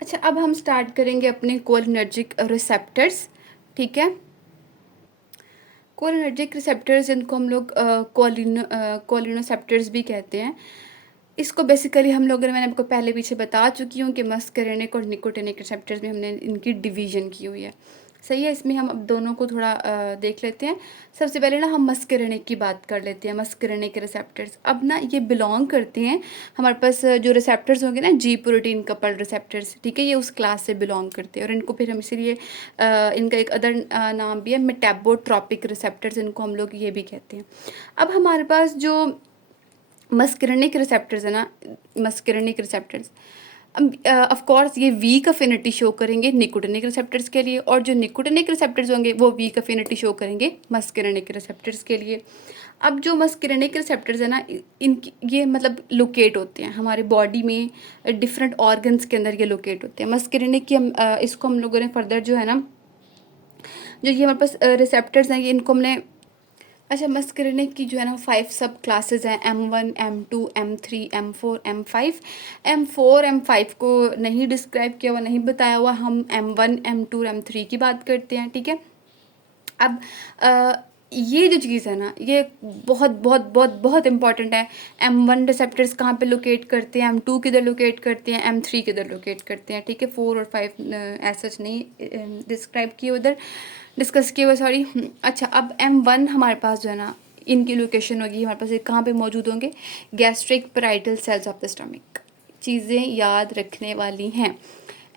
अच्छा, अब हम स्टार्ट करेंगे अपने कोलिनर्जिक रिसेप्टर्स। ठीक है, कोलिनर्जिक रिसेप्टर्स जिनको हम लोग कोलिनोसेप्टर्स भी कहते हैं। इसको बेसिकली हम लोग, मैंने आपको पहले पीछे बता चुकी हूँ कि मस्करेनिक और निकोटिनिक रिसेप्टर्स में हमने इनकी डिवीजन की हुई है। सही है, इसमें हम अब दोनों को थोड़ा देख लेते हैं। सबसे पहले ना हम मस्करेनिक की बात कर लेते हैं। मस्करेनिक रिसेप्टर्स अब ना ये बिलोंग करते हैं, हमारे पास जो रिसेप्टर्स होंगे ना, जी प्रोटीन कपल्ड रिसेप्टर्स, ठीक है, ये उस क्लास से बिलोंग करते हैं। और इनको फिर हम इसीलिए इनका एक अदर नाम भी है मेटाबोट्रॉपिक रिसेप्टर्स, इनको हम लोग ये भी कहते हैं। अब हमारे पास जो मस्करेनिक रिसेप्टर्स है ना, मस्करेनिक रिसेप्टर्स ऑफ कोर्स ये वीक अफिनिटी शो करेंगे निकोटिनिक रिसेप्टर्स के लिए, और जो निकोटिनिक रिसेप्टर्स होंगे वो वीक अफिनिटी शो करेंगे मस्करेनिक रिसेप्टर्स के लिए। अब जो मस्करेनिक रिसेप्टर्स है ना, इनकी ये मतलब लोकेट होते हैं हमारे बॉडी में, डिफरेंट ऑर्गन्स के अंदर ये लोकेट होते हैं। मस्करेनिक की हम इसको हम लोगों ने फर्दर जो है ना, जो ये हमारे पास रिसेप्टर्स हैं, ये इनको हमने, अच्छा, मस्करेनिक की जो है ना 5 सब क्लासेस हैं, M1, M2, M3, M4, M5। M4, M5 को नहीं डिस्क्राइब किया हुआ, नहीं बताया हुआ, हम M1, M2, M3 की बात करते हैं। ठीक है, अब ये जो चीज़ है ना, ये बहुत बहुत बहुत बहुत इंपॉर्टेंट है। M1 रिसेप्टर्स कहाँ पे लोकेट करते हैं, M2 किधर लोकेट करते हैं, M3 किधर लोकेट करते हैं। ठीक है, 4 और 5 ऐसा नहीं डिस्क्राइब किए उधर, डिस्कस किए हुए, सॉरी। अच्छा, अब M1 हमारे पास जो है ना, इनकी लोकेशन होगी हमारे पास, ये कहाँ पे मौजूद होंगे, gastric parietal cells of the stomach. चीज़ें याद रखने वाली हैं।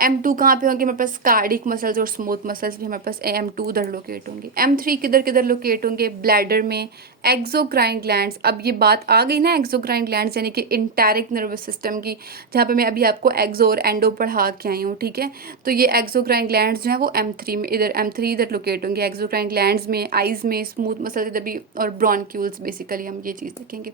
M2 कहाँ पे होंगे हमारे पास, कार्डिक मसल्स और स्मूथ मसल्स भी हमारे पास M2 उधर लोकेट होंगे। M3 किधर किधर लोकेट होंगे, ब्लैडर में, एक्सोक्राइन ग्लैंड्स। अब ये बात आ गई ना एक्सोक्राइन ग्लैंड्स यानी कि इंटैरिक नर्वस सिस्टम की, जहाँ पे मैं अभी आपको एक्सो और एंडो पढ़ा के आई हूँ। ठीक है, तो ये एक्सोक्राइन ग्लैंड्स जो है वो M3 में, इधर M3 इधर लोकेट होंगे, एक्सोक्राइन ग्लैंड्स में, आइज़ में, स्मूथ मसल्स इधर भी, और ब्रॉन्क्यूल्स, बेसिकली हम ये चीज़ देखेंगे।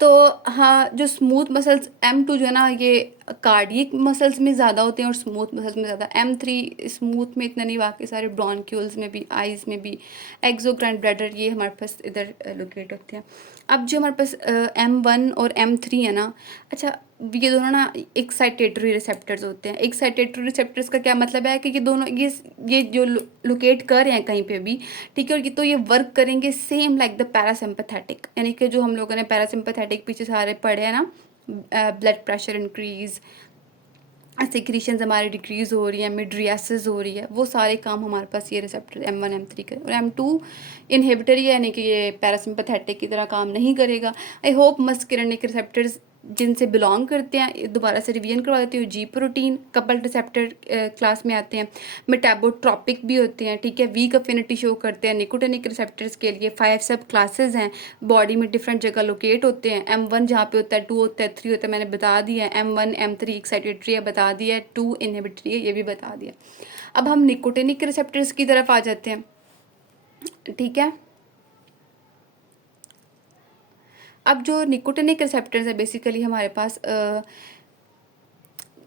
तो हाँ, जो स्मूथ मसल्स M2 जो है ना, ये कार्डियक मसल्स में ज़्यादा होते हैं और स्मूथ मसल्स में ज़्यादा। M3 स्मूथ में इतना नहीं, बाकी सारे ब्रॉन्क्यूल्स में भी, आइज़ में भी, एक्सोक्राइन ब्लैडर, ये हमारे पास इधर लोकेट होते हैं। अब जो हमारे पास M1 और M3 है ना, अच्छा, ये दोनों ना एक्साइटेटरी रिसेप्टर्स होते हैं। एक्साइटेटरी रिसेप्टर्स का क्या मतलब है कि ये दोनों, ये जो लोकेट कर रहे हैं कहीं पे भी, ठीक है, और ये तो ये वर्क करेंगे सेम लाइक द पैरासिम्पैथेटिक, यानी कि जो हम लोगों ने पैरासिम्पैथेटिक पीछे सारे पढ़े हैं ना, ब्लड प्रेशर इंक्रीज, सिक्रीशंस हमारी डिक्रीज़ हो रही है, मिड्रियासिस हो रही है, वो सारे काम हमारे पास ये रिसेप्टर M1 M3 के, और M2 इनहिबिटर ही, यानी कि ये पैरासिम्पैथेटिक की तरह काम नहीं करेगा। आई होप मस्करेनिक रिसेप्टर्स जिनसे बिलोंग करते हैं, दोबारा से रिवीजन करवा देती हूँ। जी प्रोटीन कपल्ड रिसेप्टर क्लास में आते हैं, मेटाबोट्रॉपिक भी होते हैं। ठीक है, वीक अफिनिटी शो करते हैं निकोटिनिक रिसेप्टर्स के लिए। 5 सब क्लासेस हैं, बॉडी में डिफरेंट जगह लोकेट होते हैं। M1 जहाँ पे होता है, 2 होता है, 3 होता है, मैंने बता दिया है। M1 M3 एक्साइटेटरी है, बता दिया है, 2 इनहिबिटरी है, ये भी बता दिया। अब हम निकोटिनिक रिसेप्टर्स की तरफ आ जाते हैं। ठीक है, अब जो निकोटिनिक रिसेप्टर्स है, बेसिकली हमारे पास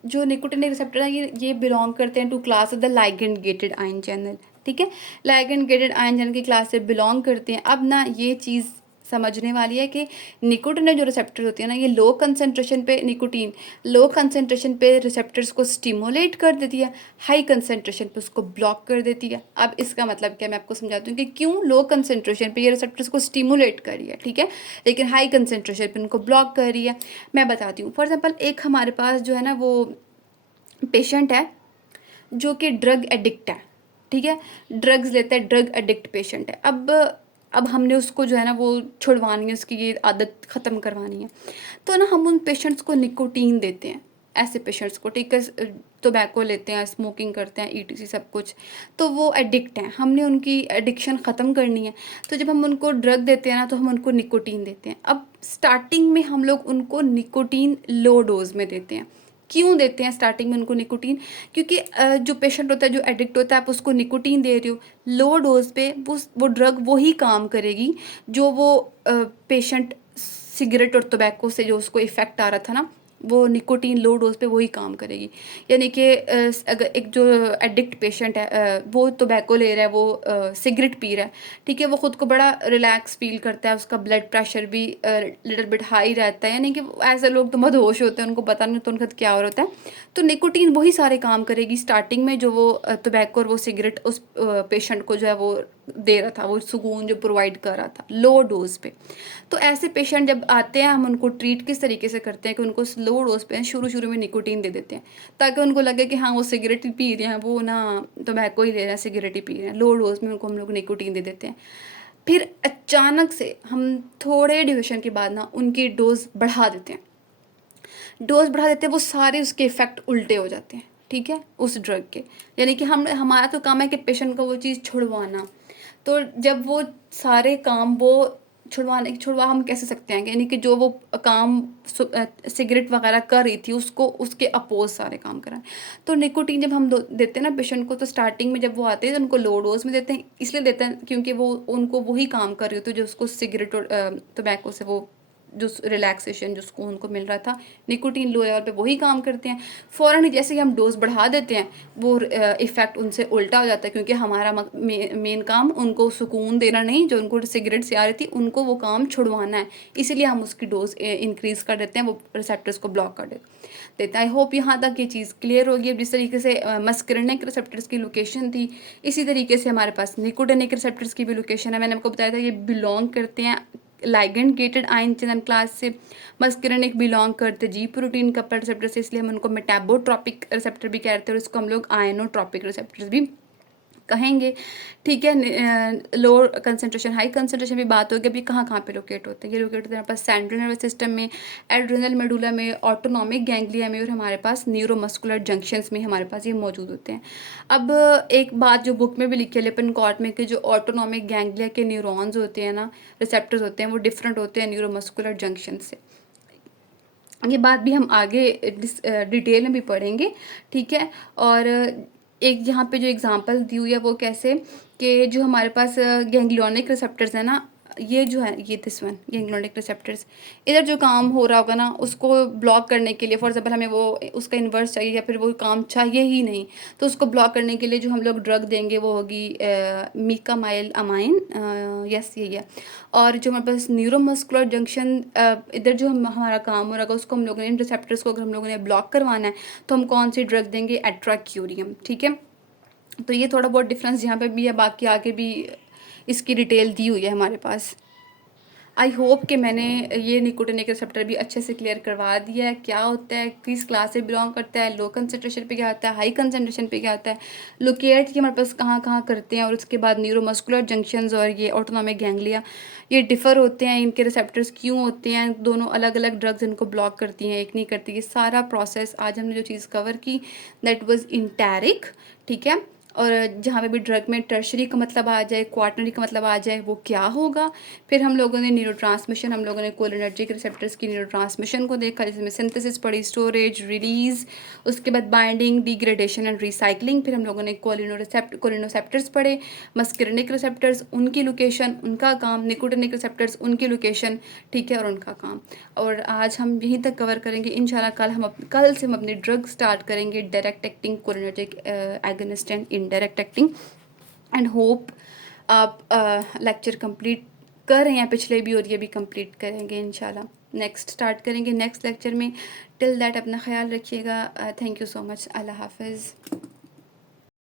जो निकोटिनिक रिसेप्टर है, ये बिलोंग करते हैं to class of the ligand gated ion channel. ठीक है, लाइगेंड गेटेड आयन चैनल की क्लास से बिलोंग करते हैं। अब ना ये चीज़ समझने वाली है कि निकोटिन जो रिसेप्टर होती है ना, ये लो कंसंट्रेशन पे, निकोटीन लो कंसंट्रेशन पे रिसेप्टर्स को स्टिमुलेट कर देती है, हाई कंसंट्रेशन पे उसको ब्लॉक कर देती है। अब इसका मतलब क्या, मैं आपको समझाती हूँ कि क्यों लो कंसंट्रेशन पे ये रिसेप्टर्स को स्टिमुलेट कर रही है, ठीक है, लेकिन हाई कंसंट्रेशन पे उनको ब्लॉक कर रही है। मैं बताती हूँ। फॉर एग्जाम्पल, एक हमारे पास जो है ना वो पेशेंट है जो कि ड्रग एडिक्ट है। ठीक है, ड्रग्स लेता है, ड्रग एडिक्ट पेशेंट है। अब हमने उसको जो है ना वो छुड़वानी है, उसकी ये आदत ख़त्म करवानी है, तो ना हम उन पेशेंट्स को निकोटीन देते हैं। ऐसे पेशेंट्स को, ठीक है, टोबैको लेते हैं, स्मोकिंग करते हैं, ETC सब कुछ, तो वो एडिक्ट हैं, हमने उनकी एडिक्शन ख़त्म करनी है। तो जब हम उनको ड्रग देते हैं ना, तो हम उनको निकोटीन देते हैं। अब स्टार्टिंग में हम लोग उनको निकोटीन लो डोज में देते हैं। क्यों देते हैं स्टार्टिंग में उनको निकोटीन, क्योंकि जो पेशेंट होता है, जो एडिक्ट होता है, आप उसको निकोटीन दे रहे हो लो डोज पे, वो ड्रग वही काम करेगी जो वो पेशेंट सिगरेट और टोबैको से जो उसको इफ़ेक्ट आ रहा था ना, वो निकोटीन लो डोज़ पे वही काम करेगी। यानी कि अगर एक जो एडिक्ट पेशेंट है, वो टोबैको ले रहा है, वो सिगरेट पी रहा है, ठीक है? वो ख़ुद को बड़ा रिलैक्स फ़ील करता है, उसका ब्लड प्रेशर भी लिटिल बिट हाई रहता है, यानी कि ऐसे लोग तो मदहोश होते हैं, उनको पता नहीं तो उनका क्या हो रहा होता है। तो निकोटीन वही सारे काम करेगी स्टार्टिंग में जो वो टोबैको और वो सिगरेट उस पेशेंट को जो है वो दे रहा था, वो सुकून जो प्रोवाइड कर रहा था लो डोज़ पे। तो ऐसे पेशेंट जब आते हैं, हम उनको ट्रीट किस तरीके से करते हैं कि उनको स्लो डोज़ पे शुरू-शुरू में निकोटीन दे देते हैं, ताकि उनको लगे कि हाँ, वो सिगरेट ही पी रहे हैं, वो ना टोबैको ही ले रहे हैं, सिगरेट ही पी रहे हैं। लो डोज़ में उनको हम लोग निकोटीन दे देते हैं। फिर अचानक से हम थोड़े ड्यूरेशन के बाद ना उनकी डोज़ बढ़ा देते हैं। डोज़ बढ़ा देते हैं, वो सारे उसके इफ़ेक्ट उल्टे हो जाते हैं, ठीक है? उस ड्रग के। यानी कि हमारा तो काम है कि पेशेंट को वो चीज़ छुड़वाना। तो जब वो सारे काम वो छुड़वा हम कैसे सकते हैं, यानी कि जो वो काम सिगरेट वगैरह कर रही थी, उसको उसके अपोज़ सारे काम कराएँ। तो निकोटीन जब हम देते हैं ना पेशेंट को, तो स्टार्टिंग में जब वो आते हैं तो उनको लो डोज़ में देते हैं, इसलिए देते हैं क्योंकि वो उनको वही काम कर रही होती है जो उसको सिगरेट और टोबैको से वो जो रिलैक्सेशन जो सुकून उनको मिल रहा था, निकोटीन लो लेवल पे वही काम करते हैं। फ़ौरन ही जैसे ही हम डोज़ बढ़ा देते हैं, वो इफ़ेक्ट उनसे उल्टा हो जाता है, क्योंकि हमारा मेन काम उनको सुकून देना नहीं, जो उनको सिगरेट से आ रही थी, उनको वो काम छुड़वाना है। इसीलिए हम उसकी डोज़ इंक्रीज़ कर देते हैं, वो रिसेप्टर्स को ब्लॉक कर देते हैं। आई होप यहाँ तक ये चीज़ क्लियर होगी। अब जिस तरीके से मस्करनिक रिसेप्टर्स की लोकेशन थी, इसी तरीके से हमारे पास निकोटिनिक रिसेप्टर्स की भी लोकेशन है। मैंने आपको बताया था ये बिलोंग करते हैं ligand gated ion channel class से। मस्करनिक बिलोंग करते जी प्रोटीन कपल रिसेप्टर से, इसलिए हम उनको मेटाबोट्रॉपिक रिसेप्टर भी कहते हैं, और इसको हम लोग आयनोट्रॉपिक रिसेप्टर्स भी कहेंगे, ठीक है? लोअर कंसंट्रेशन हाई कंसंट्रेशन भी बात होगी। अभी कहाँ पे लोकेट होते हैं? ये लोकेट होते हैं हमारे पास सेंट्रल नर्वस सिस्टम में, एड्रेनल मेडुला में, ऑटोनॉमिक गैंग्लिया में, और हमारे पास न्यूरोमस्कुलर जंक्शंस में हमारे पास ये मौजूद होते हैं। अब एक बात जो बुक में भी लिखी है लिपनकॉट में, कि जो ऑटोनॉमिक गैंग्लिया के न्यूरॉन्स होते हैं ना, रिसेप्टर्स होते हैं, वो डिफरेंट होते हैं न्यूरोमस्कुलर जंक्शन से। ये बात भी हम आगे डिटेल में भी पढ़ेंगे, ठीक है? और एक यहाँ पे जो एग्जांपल दी हुई है वो कैसे, कि जो हमारे पास गैंग्लियोनिक रिसेप्टर्स है ना, ये जो है ये दिस वन गैंग्लियोनिक रिसेप्टर्स, इधर जो काम हो रहा होगा ना उसको ब्लॉक करने के लिए, फॉर एग्जांपल हमें वो उसका इन्वर्स चाहिए या फिर वो काम चाहिए ही नहीं, तो उसको ब्लॉक करने के लिए जो हम लोग ड्रग देंगे वो होगी मीकामाइल अमाइन, यस यही है। और जो हमारे पास न्यूरोमस्कुलर जंक्शन, इधर जो हमारा काम हो रहा है उसको हम लोगों ने, इन रिसेप्टर्स को अगर हम लोगों ने ब्लॉक करवाना है तो हम कौन सी ड्रग देंगे? एट्राक्यूरियम, ठीक है? तो ये थोड़ा बहुत डिफरेंस यहाँ पे भी है, बाकी आगे भी इसकी डिटेल दी हुई है हमारे पास। आई होप कि मैंने ये निकोटिनिक रिसेप्टर भी अच्छे से क्लियर करवा दिया है, क्या होता है, किस क्लास से बिलोंग करता है, लो कंसंट्रेशन पे क्या होता है, हाई कंसंट्रेशन पे क्या होता है, लोकेट ये हमारे पास कहाँ कहाँ करते हैं, और उसके बाद न्यूरोमस्कुलर जंक्शंस और ये ऑटोनॉमिक गैंग्लिया ये डिफ़र होते हैं, इनके रिसेप्टर्स क्यों होते हैं, दोनों अलग अलग ड्रग्स इनको ब्लॉक करती हैं, एक नहीं करती। ये सारा प्रोसेस आज हमने जो चीज़ कवर की दैट वाज इंटेरिक, ठीक है? और जहाँ पे भी ड्रग में टर्शरी का मतलब आ जाए, क्वाटरनरी का मतलब आ जाए, वो क्या होगा। फिर हम लोगों ने न्यूरोट्रांसमिशन, हम लोगों ने कोलिनर्जिक रिसेप्टर्स की न्यूरोट्रांसमिशन को देखा, जिसमें सिंथेसिस पढ़ी, स्टोरेज, रिलीज, उसके बाद बाइंडिंग, डिग्रेडेशन एंड रिसाइकलिंग। फिर हम लोगों ने कोलिनोसेप्टर्स पढ़े, मस्करनिक रिसेप्टर्स, उनकी लोकेशन, उनका काम, निकोटिनिक रिसेप्टर्स, उनकी लोकेशन, ठीक है, और उनका काम। और आज हम यहीं तक कवर करेंगे इंशाल्लाह। कल से हम अपनी ड्रग स्टार्ट करेंगे, direct acting cholinergic agonist and indirect acting, and hope आप लेक्चर कंप्लीट कर रहे हैं पिछले भी, और ये भी कंप्लीट करेंगे इंशाल्लाह। नेक्स्ट स्टार्ट करेंगे नेक्स्ट लेक्चर में। टिल दैट अपना ख्याल रखिएगा। Thank you so much. अल्लाह हाफिज़।